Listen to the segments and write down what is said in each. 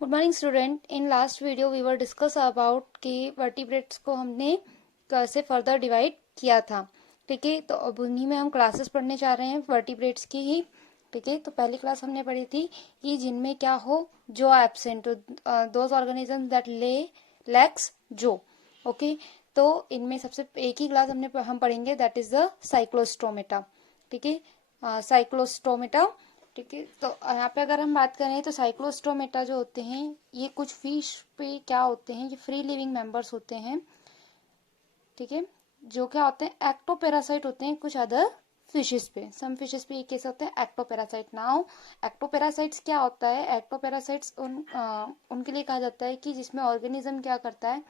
Good morning student. In last video we were discuss about कि vertebrates को हमने कैसे फर्दर डिवाइड किया था। ठीक है, तो अब उन्हीं में हम क्लासेस पढ़ने जा रहे हैं वर्टिब्रेट्स की ही। ठीक है, तो पहली क्लास हमने पढ़ी थी कि जिनमें क्या हो, जो absent, those organism that lakhs जो। ओके, तो इनमें सबसे एक ही क्लास हम पढ़ेंगे, दैट इज द साइक्लोस्टोमेटा। ठीक है, साइक्लोस्टोमेटा। ठीक है, तो यहाँ पे अगर हम बात करें तो साइक्लोस्टोमेटा जो होते हैं ये कुछ फिश पे क्या होते हैं, ये फ्री लिविंग मेंबर्स होते हैं। ठीक है, जो क्या होते हैं, एक्टोपैरासाइट होते हैं कुछ अदर फिशेस पे। सम फिशेस पे ये कैसे होते हैं, एक्टोपैरासाइट। नाउ एक्टोपैरासाइट्स क्या होता है, एक्टोपैरासाइट्स उनके लिए कहा जाता है कि जिसमें ऑर्गेनिज्म क्या करता है,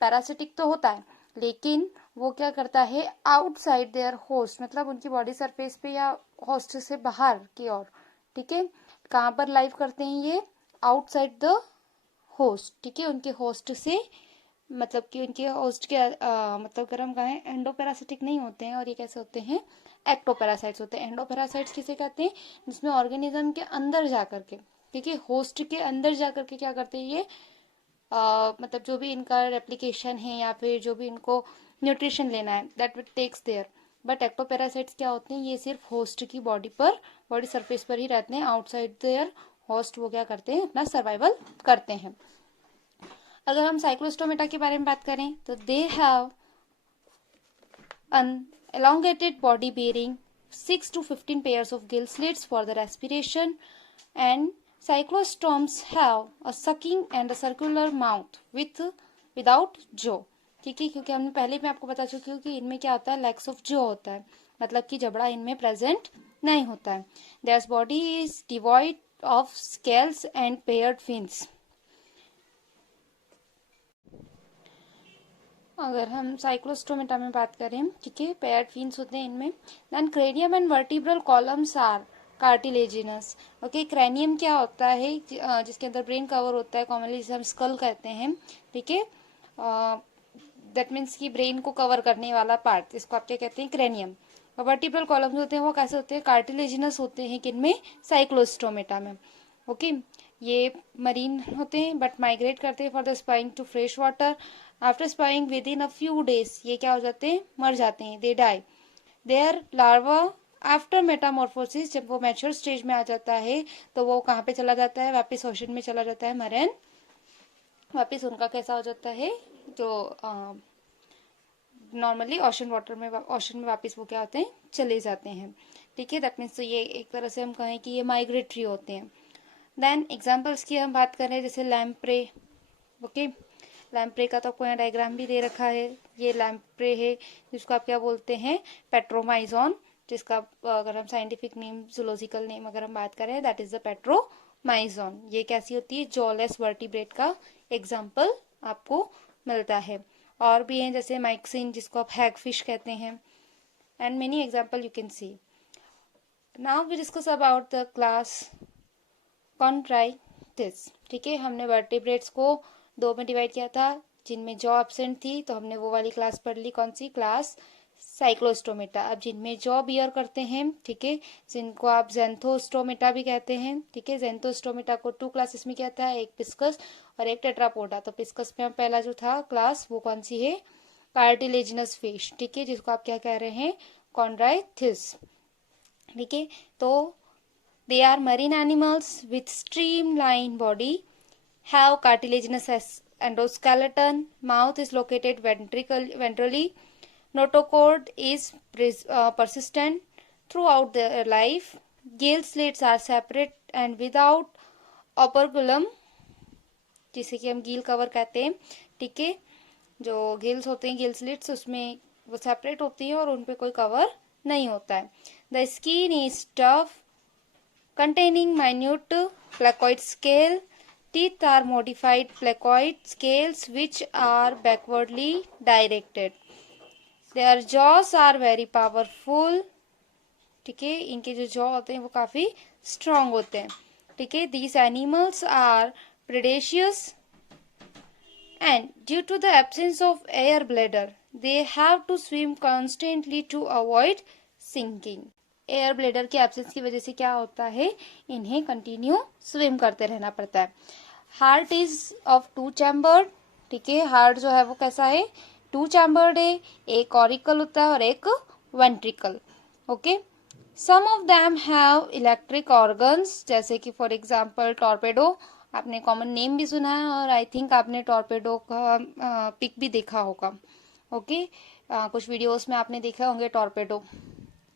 पैरासिटिक तो होता है लेकिन वो क्या करता है, आउटसाइड देयर होस्ट, मतलब उनकी बॉडी सरफेस पे या होस्ट से बाहर की ओर। ठीक है, कहाँ पर लाइव करते हैं ये, आउटसाइड द होस्ट। ठीक है, उनके होस्ट से, मतलब कि उनके होस्ट के मतलब अगर हम कहें एंडोपैरासिटिक नहीं होते हैं, और ये कैसे होते हैं, एक्टोपैरासाइट्स होते हैं। एंडोपैरासाइट्स किसे कहते हैं, जिसमें ऑर्गेनिज्म के अंदर जाकर के, ठीक है, होस्ट के अंदर जाकर के क्या करते हैं ये, मतलब जो भी इनका रेप्लिकेशन है या फिर जो भी इनको न्यूट्रिशन लेना है, that will takes there. But ectoparasites क्या होते हैं, ये सिर्फ होस्ट की बॉडी पर, बॉडी सरफेस पर ही रहते हैं, आउटसाइड देयर होस्ट वो क्या करते हैं, अपना सर्वाइवल करते हैं। अगर हम साइक्लोस्टोमेटा के बारे में बात करें तो they have an elongated body bearing 6 to 15 pairs of gill slits for the respiration, and cyclostomes have a sucking and a circular mouth without jaw। ठीक है, क्योंकि हमने पहले भी आपको बता चुकी हूँ कि इनमें क्या होता है, लैक्स ऑफ जॉ होता है, मतलब कि जबड़ा इनमें प्रेजेंट नहीं होता है। Their body is devoid of scales and paired fins. अगर हम साइक्लोस्टोमेटा में बात करें, ठीक है, पेयर्ड फिन्स होते हैं इनमें। Then cranium and vertebral columns are cartilaginous. Okay, cranium क्या होता है, जिसके अंदर ब्रेन कवर होता है, कॉमनली जिसे हम स्कल कहते हैं। ठीक है, दैट मीन्स कि ब्रेन को कवर करने वाला पार्ट, इसको आप क्या कहते हैं, क्रेनियम। और वर्टिब्रल कॉलम्स होते हैं वो कैसे होते हैं, कार्टिलेजिनस होते हैं, किनमें, साइक्लोस्टोमेटा में। ओके, ये मरीन होते हैं बट माइग्रेट करते हैं for the spawning to fresh water. After spawning within a few days ये क्या हो जाते हैं, मर जाते हैं, they die. Their larva after metamorphosis, जब वो मैच्योर स्टेज में आ जाता है तो वो कहाँ पे चला जाता है, वापस ओशन में चला जाता है, मरेन। वापस उनका कैसा हो जाता है, जो नॉर्मली ओशन में वापस वो क्या होते हैं, चले जाते हैं। ठीक है, दैट मीन्स तो ये एक तरह से हम कहें कि ये माइग्रेटरी होते हैं। देन एग्जाम्पल्स की हम बात करें, जैसे लैम्प्रे। ओके, लैम्प्रे का तो आपको यहाँ डायग्राम भी दे रखा है, ये लैम्प्रे है, जिसको आप क्या बोलते हैं, पेट्रोमाइजोन, जिसका अगर हम साइंटिफिक नेम, जूलॉजिकल नेम अगर हम बात करें, दैट इज द पेट्रोमाइजोन। ये कैसी होती है, जॉलेस वर्टिब्रेट का एग्जाम्पल आपको मिलता है। और भी हैं जैसे माइक्सिन, जिसको आप हैगफिश कहते हैं, and many example you can see. Now we discuss about the class Chondrichthyes. ठीक है, हमने वर्टिब्रेट्स को दो में डिवाइड किया था, जिनमें जॉ एब्सेंट थी तो हमने वो वाली क्लास पढ़ ली, कौन सी क्लास, साइक्लोस्टोमेटा। अब जिनमें जॉ बियर करते हैं, ठीक है, जिनको आप जेंथोस्टोमेटा भी कहते हैं। ठीक है, जेंथोस्टोमेटा को टू क्लासेस में किया था, एक पिस्कस और एक टेट्रापोडा। तो पिस्कस में पहला जो था क्लास वो कौन सी है, कार्टिलेजिनस फिश। ठीक है, जिसको आप क्या कह रहे हैं, कॉन्ड्राइथिस। ठीक है, तो they are marine animals with streamlined body, have cartilaginous endoskeleton, mouth is located ventrally, notochord is persistent throughout their life, gill slits are separate and without operculum, जिसे कि हम गिल कवर कहते हैं। ठीक है, जो गिल्स होते हैं, गिल स्लिट्स, उसमें वो सेपरेट होती है और उन पे कोई कवर नहीं होता है। The skin is tough containing minute placoid scale. Teeth are modified placoid scales which are backwardly directed. Their jaws are very powerful. ठीक है, इनके जो जॉ होते हैं वो काफी स्ट्रांग होते हैं। ठीक है, these animals are predaceous and due to the absence of air bladder they have to swim constantly to avoid sinking. Air bladder के एब्सेंस की वजह से क्या होता है, इन्हें कंटिन्यू स्विम करते रहना पड़ता है। हार्ट इज ऑफ 2 चैम्बर्ड, ठीक है, हार्ट जो है वो कैसा है, 2 चैम्बर्ड है, एक ऑरिकल होता है और एक ventricle, okay. Some of them have electric organs, जैसे कि फॉर एग्जांपल टॉर्पेडो, आपने कॉमन नेम भी सुना है और आई थिंक आपने टॉर्पेडो का पिक भी देखा होगा, ओके। कुछ वीडियोस में आपने देखे होंगे टॉर्पेडो,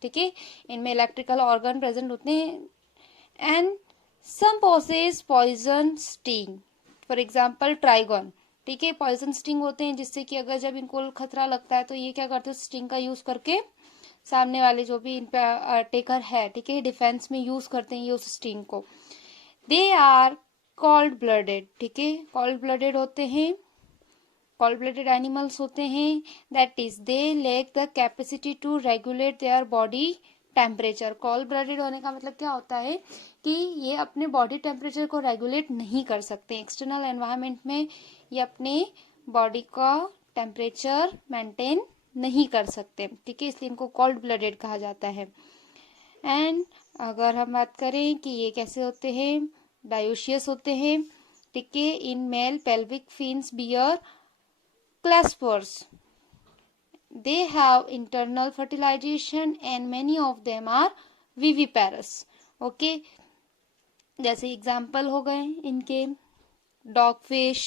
ठीक है। इनमें इलेक्ट्रिकल ऑर्गन प्रेजेंट होते हैं। And some possess poison sting, for example Trygon, ठीक है, पॉइजन स्टिंग होते हैं जिससे कि अगर जब इनको खतरा लगता है तो ये क्या करते हैं, स्टिंग का यूज करके सामने वाले जो भी इन पे अटैकर है, ठीक है, डिफेंस में यूज करते हैं ये उस स्टिंग को। दे आर कोल्ड ब्लडेड, ठीक है, कोल्ड ब्लडेड होते हैं, कोल्ड ब्लडेड एनिमल्स होते हैं, that is they lack the capacity to regulate their body temperature. Cold blooded होने का मतलब क्या होता है कि ये अपने बॉडी टेम्परेचर को रेगुलेट नहीं कर सकते, एक्सटर्नल एनवायरनमेंट में ये अपने बॉडी का टेम्परेचर मेंटेन नहीं कर सकते, ठीक है, इसलिए इनको कोल्ड ब्लडेड कहा जाता है। एंड अगर हम बात करें कि ये कैसे होते हैं, डायोशियस होते हैं, ठीक है, in male pelvic fins bear claspers. They have internal fertilization and many of them are viviparous. Okay, जैसे एग्जाम्पल हो गए इनके डॉग फिश,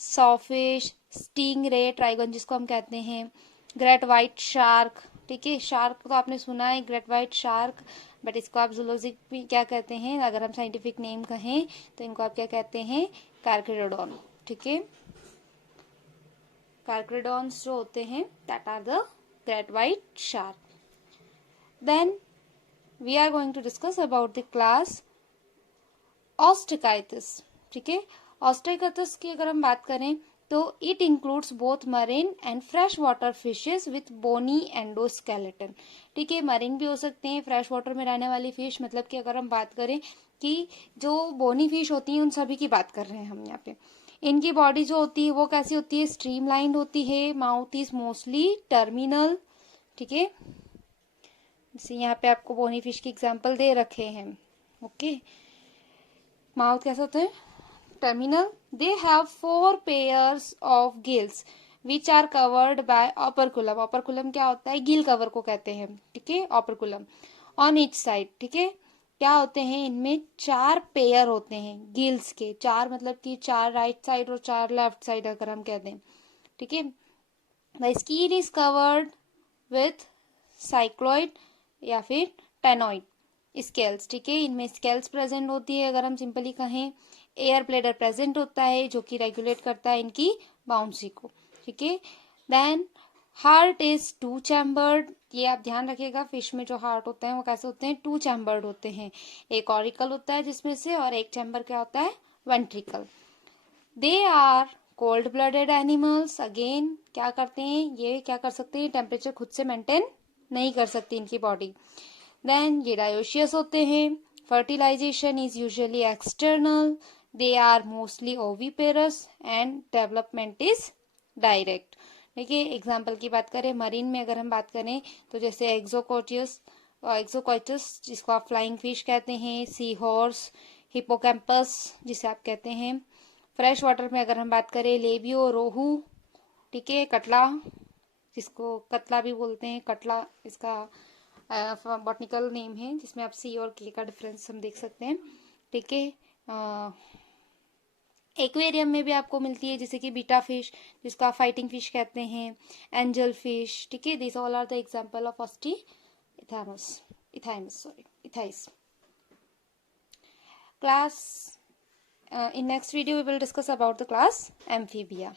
सॉफिश, स्टिंग रे, ट्राइगन जिसको हम कहते हैं, ग्रेट वाइट शार्क, ठीक है, शार्क तो आपने सुना है ग्रेट वाइट शार्क, बट इसको आप जूलॉजिक में क्या कहते हैं, अगर हम साइंटिफिक नेम कहें तो इनको आप क्या कहते हैं, कार्किडोडॉन, ठीक है, कार्क्रिडॉन्स जो होते हैं that are the great white shark. Then we are going to discuss about the class Osteichthyes, ठीक है। ऑस्ट्रिकाइथिस की अगर हम बात करें तो it includes both marine and fresh water fishes with bony endoskeleton, ठीक है, मरीन भी हो सकते हैं, फ्रेश वाटर में रहने वाली फिश, मतलब कि अगर हम बात करें कि जो बोनी फिश होती हैं उन सभी की बात कर रहे हैं हम यहाँ पे। इनकी बॉडी जो होती है वो कैसी होती है, स्ट्रीमलाइंड होती है, माउथ इज मोस्टली टर्मिनल, ठीक है, जैसे यहाँ पे आपको बोनी फिश की एग्जांपल दे रखे हैं, ओके। माउथ कैसा होता है, terminal. They have 4 pairs of gills which are covered by operculum, operculum क्या होता है, गिल कवर को कहते हैं, ठीक है, ऑपरकुलम ऑन ईच साइड, ठीक है। क्या होते हैं, इनमें 4 पेयर होते हैं गिल्स के, 4 मतलब कि 4 राइट साइड और 4 लेफ्ट साइड अगर हम कह दें, ठीक है। The skin is covered with cycloid या फिर टेनोइड स्केल्स, ठीक है, इनमें स्केल्स प्रेजेंट होती है, अगर हम सिंपली कहें एयर ब्लैडर प्रेजेंट होता है जो कि रेगुलेट करता है इनकी बाउंसी को, ठीक है। देन हार्ट इज 2 चैम्बर्ड, ये आप ध्यान रखिएगा, फिश में जो हार्ट होते हैं वो कैसे होते हैं, 2 चैम्बर्ड होते हैं, एक ऑरिकल होता है जिसमें से और एक चैम्बर क्या होता है, ventricle. They are cold blooded animals, again क्या करते हैं, ये क्या कर सकते हैं, टेम्परेचर खुद से मेंटेन नहीं कर सकती इनकी बॉडी। देन ये डायोशियस होते हैं, fertilisation is usually external, they are mostly oviparous and development is direct, देखिए एग्जाम्पल की बात करें मरीन में अगर हम बात करें तो जैसे एक्सोकोइटस जिसको आप फ्लाइंग फिश कहते हैं, सी हॉर्स, हिपोकैम्पस जिसे आप कहते हैं। फ्रेश वाटर में अगर हम बात करें लेबियो, रोहू, ठीक है, कटला जिसको कतला भी बोलते हैं, कटला इसका बॉटनिकल नेम है जिसमें आप सी और के का डिफरेंस हम देख सकते हैं, ठीक है। एक्वेरियम में भी आपको मिलती है जैसे कि बीटा फिश जिसको आप फाइटिंग फिश कहते हैं, एंजल फिश, ठीक है, this all are the example of ichthyes class. In next video we will discuss about the class amphibia.